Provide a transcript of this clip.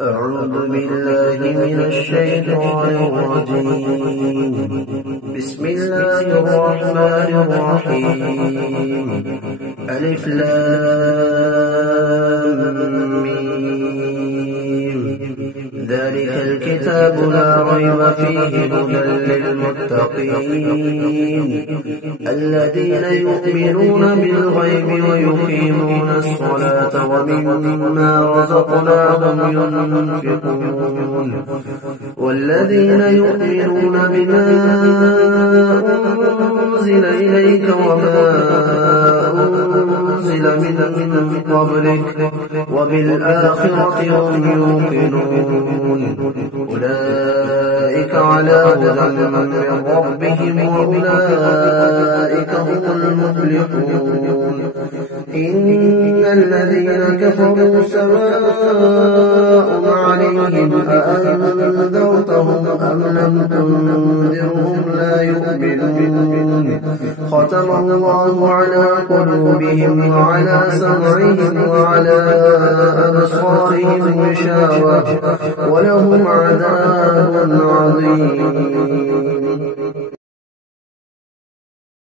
أعوذ بالله من الشيطان الرجيم. بسم الله الرحمن الرحيم. ألف لام ميم. ذلك الكتاب لا ريب فيه هدى للمتقين الذين يؤمنون بالغيب ويقيمون الصلاة ومما رزقناهم ينفقون والذين يؤمنون بما أنزل إليك وما أنزل من قبلك وبالآخرة هم يوقنون أولئك على هدى من ربهم وأولئك هم المفلحون. إن الذين كفروا سواء عليهم أأنذرتهم أم لم تنذرهم لا يؤمنون. ختم الله على قلوبهم وعلى سمعهم وعلى أبصارهم غشاوة ولهم عذاب عظيم.